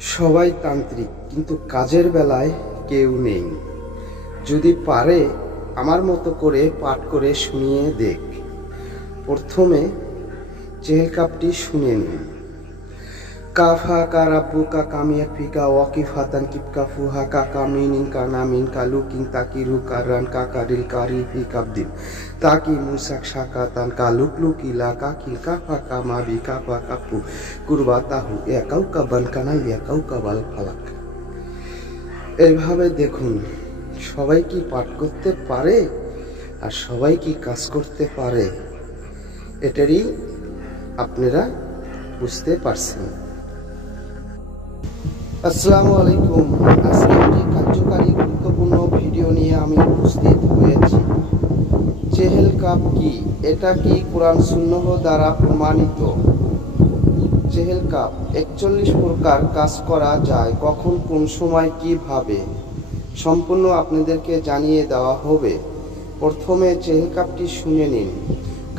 সবাই তান্ত্রিক, কিন্তু কাজের বেলায় কেউ নেই। যদি পারে আমার মতো করে পাঠ করে শুনিয়ে দেখ। প্রথমে চেহেল কাপটি শুনে নিন। কাফা কা রাব্বু কা কামিয়া ফিকা ওয়াকিফাতান কিপকা ফুহা কা কামিনিন কা নামিন কা লুকিন তাকিরু কারান কা কারিল কারি ফি কাবদিন তাকি মুসাক শাকাতান কা লুকলুকিলা কা কিল কাফা কা মাবি কাফা কাপু কুরবাতাহু ইয়াকাউ কাবান কানা ইয়াকাউ কাবাল ফালাক। এইভাবে দেখুন, সবাই কি পাঠ করতে পারে আর সবাই কি কাজ করতে পারে, এটারই আপনারা বুঝতে পারছেন। আসসালামু আলাইকুম। আজকে একটি কার্যকারী গুরুত্বপূর্ণ ভিডিও নিয়ে আমি উপস্থিত হয়েছি। চেহেল কাপ কি? এটা কি কোরআন সুন্নাহ দ্বারা প্রমাণিত? চেহেল কাপ 41 প্রকার কাজ করা যায়। কখন, কোন সময়, কিভাবে, সম্পূর্ণ আপনাদেরকে জানিয়ে দেওয়া হবে। প্রথমে চেহেল কাপটি শুনে নিন।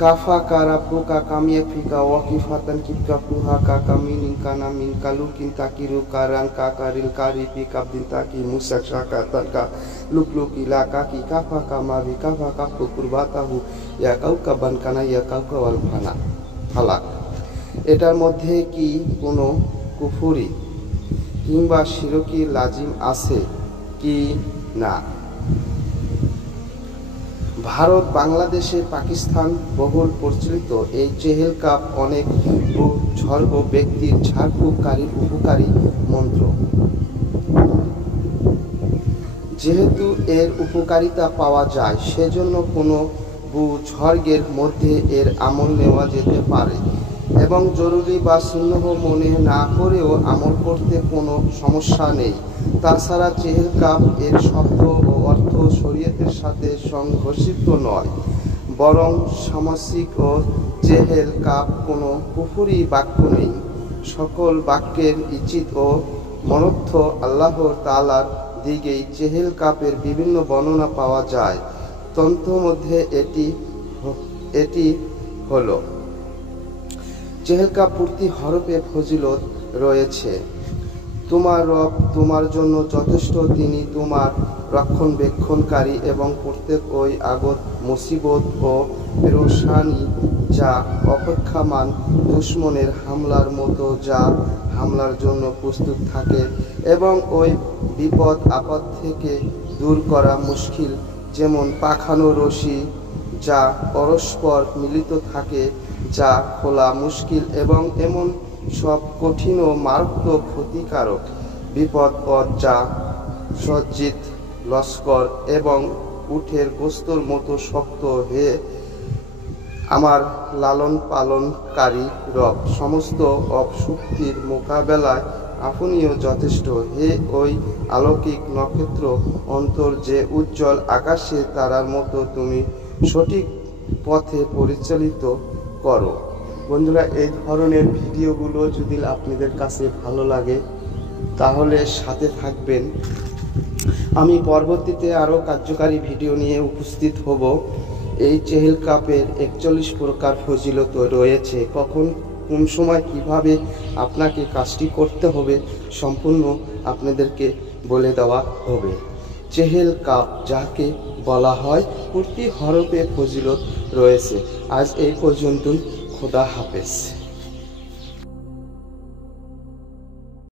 কাফা কা রাব্বু কা কামিয়া ফিকা ওয়াকিফাতান কিপকা ফুহা কা কামিনিন কা নামিন কা লুকিন তাকিরু কারান কা কারিল কারি ফি কাবদিন তাকি মুসাক শাকাতান কা লুকলুকিলা কা কি কাফা কা মাবি কাফা কাপু কুরবাতাহু ইয়াকাউ কাবান কানা ইয়াকাউ কাবাল ফালাক। এটার মধ্যে কি কোনো কুফরি কিংবা শিরকি লাজিম আছে কি না? ভারত, বাংলাদেশে, পাকিস্তান বহুল প্রচলিত এই চেহেল কাপ অনেক বুজুর্গ ব্যক্তির ঝাড়ফুঁককারীর উপকারী মন্ত্র। যেহেতু এর উপকারিতা পাওয়া যায়, সেজন্য কোনো বুজুর্গের মধ্যে এর আমল নেওয়া যেতে পারে এবং জরুরি বা সুন্নাহ মনে না করেও আমল করতে কোনো সমস্যা নেই। তাছাড়া চেহেল কাপ এর শব্দ ও অর্থ শরীয়তের সাথে সংঘর্ষিত নয়, বরং সামাসিক ও চেহেল কাপ কোনো কুফরি বাক্য নেই। সকল বাক্যের ইচিত ও মনর্থ আল্লাহ তাআলার দিকেই চেহেল কাপের বিভিন্ন বর্ণনা পাওয়া যায়। তন্ত্র মধ্যে এটি হলো চেহেল কাপ প্রতি হরফে ফজিলত রয়েছে। তোমার রব তোমার জন্য যথেষ্ট, তিনি তোমার রক্ষণবেক্ষণকারী এবং প্রত্যেক ওই আগত মুসিবত ও পেরেশানি যা অপেক্ষামান দুশমনের হামলার মতো, যা হামলার জন্য প্রস্তুত থাকে, এবং ওই বিপদ আপদ থেকে দূর করা মুশকিল, যেমন পাখানো রশি যা পরস্পর মিলিত থাকে, যা খোলা মুশকিল, এবং এমন সব কঠিন ও মারাত্মক ক্ষতিকারক বিপদ যা সজ্জিত লস্কর এবং উটের গোস্তর মতো শক্ত। হে আমার লালন পালনকারী রব, সমস্ত অপশক্তির মোকাবেলায় আপনিও যথেষ্ট। হে ওই আলৌকিক নক্ষত্র অন্তর যে উজ্জ্বল আকাশে তারার মতো, তুমি সঠিক পথে পরিচালিত করো। বন্ধুরা, এই ধরনের ভিডিওগুলো যদি আপনাদের কাছে ভালো লাগে তাহলে সাথে থাকবেন। আমি পরবর্তীতে আরও কার্যকারী ভিডিও নিয়ে উপস্থিত হব। এই চেহেল কাপের 41 প্রকার ফজিলত রয়েছে। কখন, কোন সময়, কিভাবে আপনাকে কাজটি করতে হবে সম্পূর্ণ আপনাদেরকে বলে দেওয়া হবে। চেহেল কাপ যাকে বলা হয়, প্রতি হরফে ফজিলত রয়েছে। আজ এই পর্যন্তই। খোদা হাফেজ।